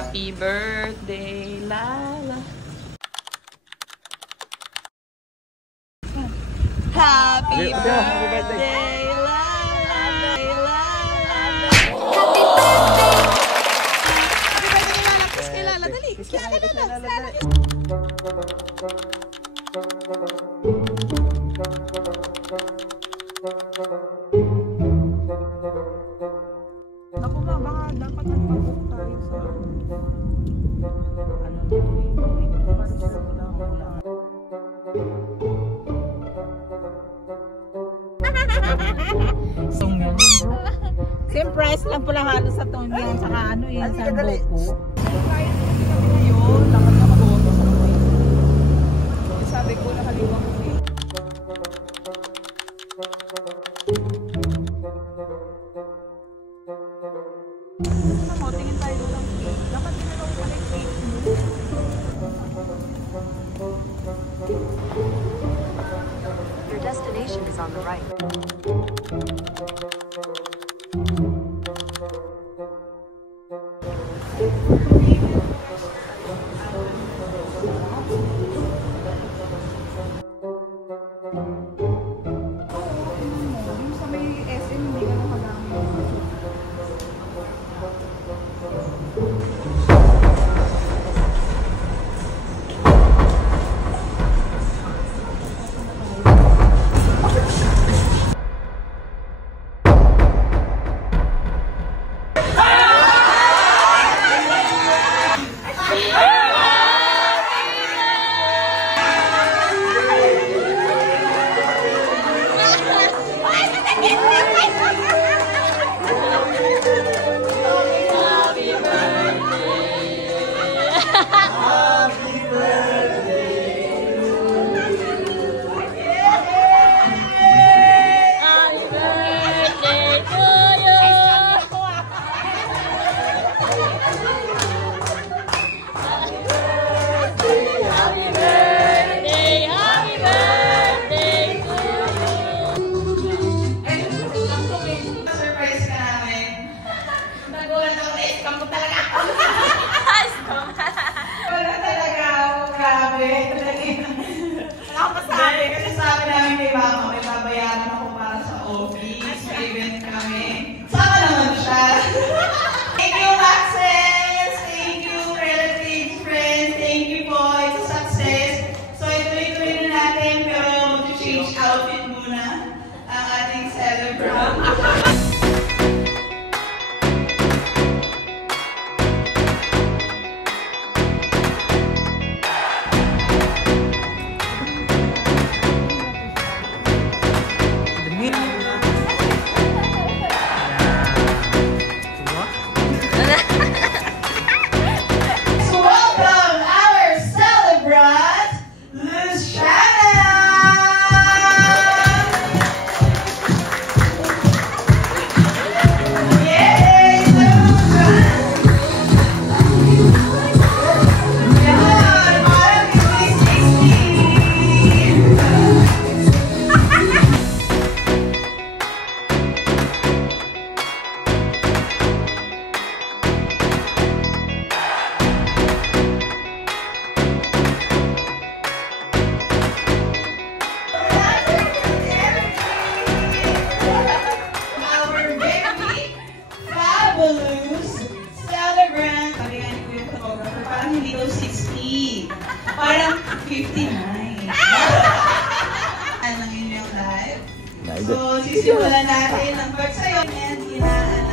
Happy birthday, Lala. Happy birthday, Lala. Happy birthday, Lala. Kiss kay Lala. Dali. Kiss kay Lala. Ako nga, baka dapat nagpapok tayo sa same price lang pala halos sa tong yan, saka ano yan, sa buko. Ngayon, dapat na mag-auto sa mga sabi ko, nakaliwang ko eh. Tingin tayo doon ng cake. Dapat tinanong pala yung cake mo. Your destination is on the right. Yung sa may SM, hindi ka nakagamit. Kasi sabi namin kay Mama, may babayaran ako para sa office. May event kami. Sama naman siya. Thank you, Access! Thank you, relatives, friends. Thank you po. It's a success. So, ituloy-tuloy na natin, pero mag-change outfit muna ang ating celebrant. Celebrant, sabi nga ni Kuya Photographer, parang hindi daw 60. Parang 59. Ano lang yun yung live? So, sisimulan natin ang birth sa'yo. And inaanak.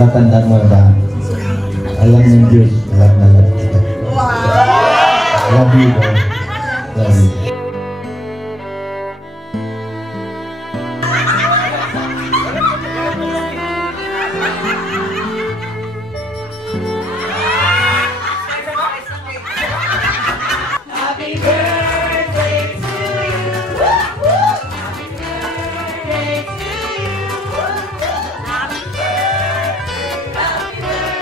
Tatandaan mo ba? Alam ng Diyos, lahat na lahat. Love you, bro. Love you. Happy birthday to you. Happy birthday to you. Happy birthday, happy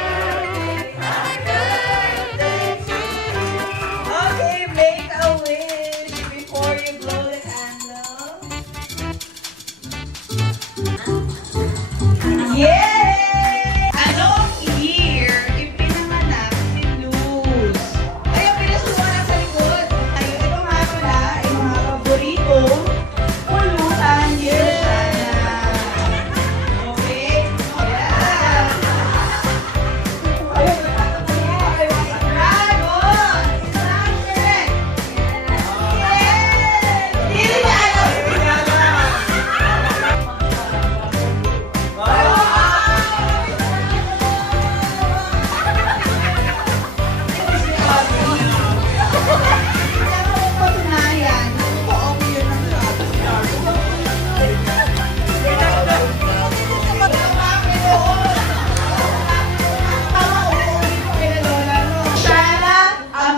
birthday, happy birthday to you. Okay, make a wish before you blow the candle. Yay! Anong year ipinanganak si Luz? Ay, ang bilis mo na sa likod. Ay, ito nga pala, ay mga paborito. Pulutan, year sana. Okay? Yeah! Ay, Dragon! Exactly! Yes! Hindi ba alam?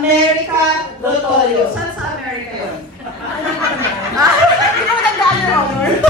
America Rotorio. Saan sa America yun? Hindi ko nagdaan Robert.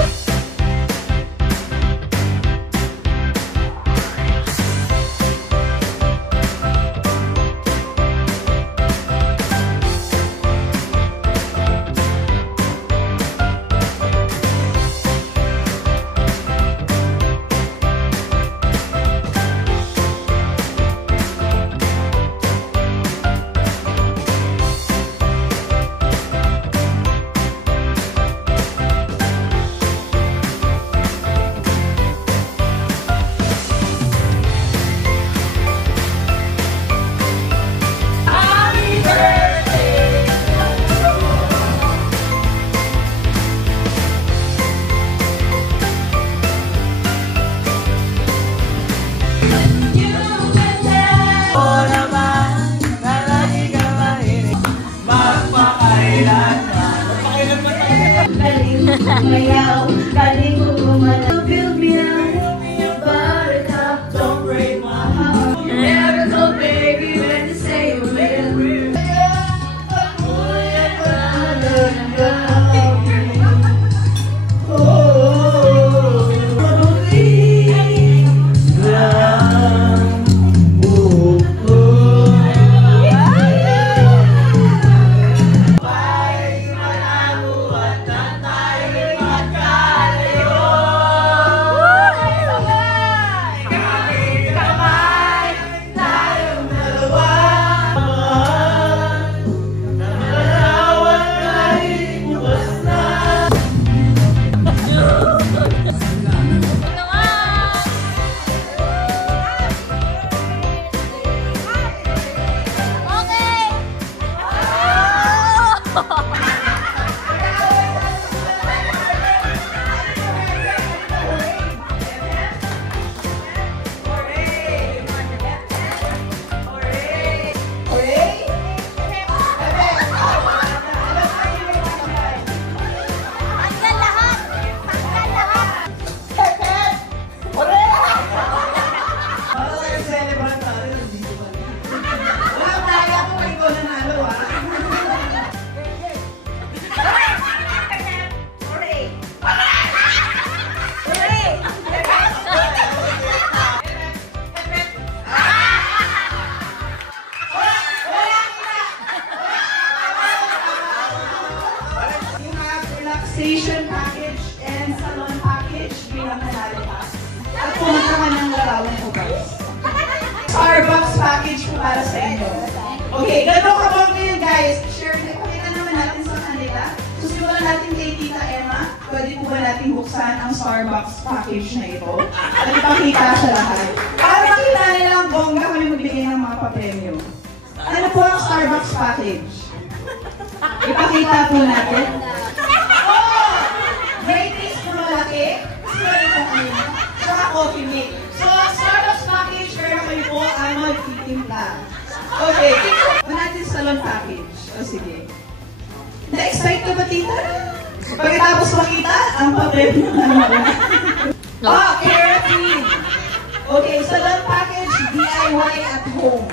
Mayaw, galing ko gumalaw. Build me up, buttercup, don't break my heart. Never told baby when to say you will. Relaxation package and salon package bilang nanalo ka. At pumunta ka ng Larawan po guys. Starbucks package po para sa inyo. Okay, gano'n ka bang ngayon guys? Share, pakita naman natin sa kanila. So simulan natin kay Tita Emma. Pwede po ba natin buksan ang Starbucks package na ito? At ipakita sa lahat. Para makita nila ang bongga kami magbigay ng mga papremyo. Ano po ang Starbucks package? Ipakita po natin. Great taste po malaki. Saka coffee mate. So, Starbucks Pagkatapos makita, ang papel na carefree. Okay, so that package, DIY at home.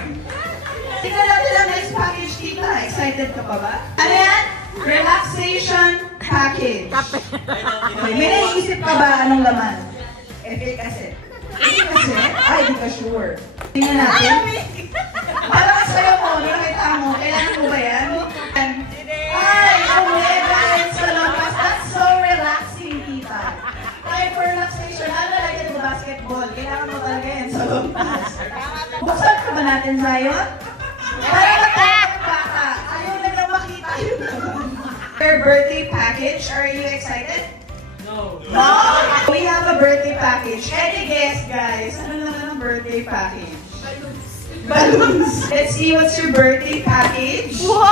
Tingnan natin ang next package, tita. Excited ka pa ba? Ano yan? Relaxation package. Okay, may naiisip ka ba anong laman? Efficacy. Efficacy? Ay, di ka sure. Tingnan natin. Parang sa'yo mo, nakita mo. Kailangan mo ba yan? Ay, omega and sa labas. That's so relaxing, tita. Time for relaxation. Ano lagyan mo basketball? Kailangan mo talaga yan sa labas. Buksan ka ba natin, Zion? Para magkakaroon baka. Ayaw na lang makita yun. Your birthday package, are you excited? No. No? We have a birthday package. Any guess, guys? Ano naman ang birthday package? Balloons. Let's see what's your birthday package. Wow!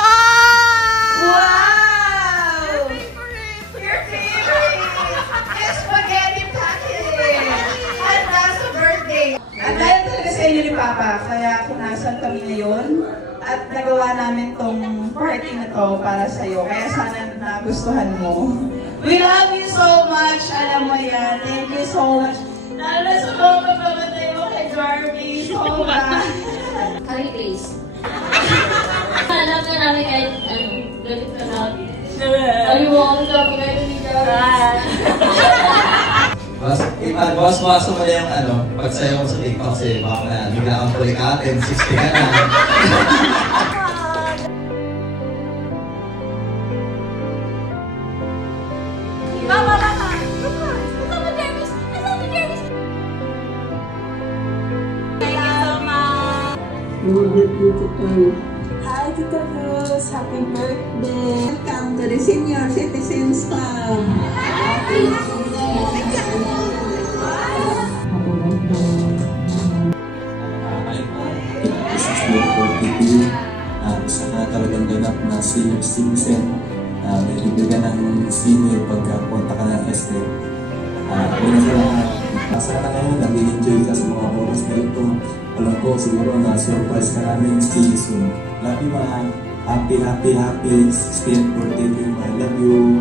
Wow! Your favorite! It's spaghetti package! At nasa birthday. At dahil talaga sa inyo ni Papa, kaya kunasan kami ngayon. At nagawa namin tong party na to para sa'yo. Kaya sana nagustuhan mo. We love you so much. Alam mo yan. Thank you so much. Lalo na sa mga pagpamatay mo kay Jarvis. Sobra. Curry paste. Alam na namin kahit galit na namin. Sabi mo ako na pagkaito ni Jarvis. Bawas-bawas mo yung pagsayaw mo sa TikTok kasi baka na bigla kang pulik atin, 60 ka na. Hi, Tita Luz. Happy birthday. Welcome to the Senior Citizens Club. This is the 42. Isa na talagang ganap na senior citizen. May bibigyan ng senior pagpunta ka ng estate. Sana ngayon, nag-enjoy ka sa mga oras na ito. Alam ko, siguro na-surprise ka namin. See you soon. Love you, ma. Happy 16th birthday to you. I love you.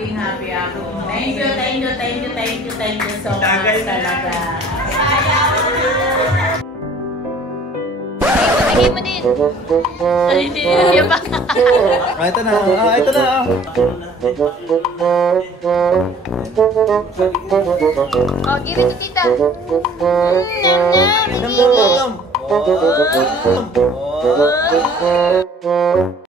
Happy ako. Thank you so much talaga. Bigay mo din. Ay, hindi niya pa. Ito na. Ito na. Oh, give it to Tita. Nam.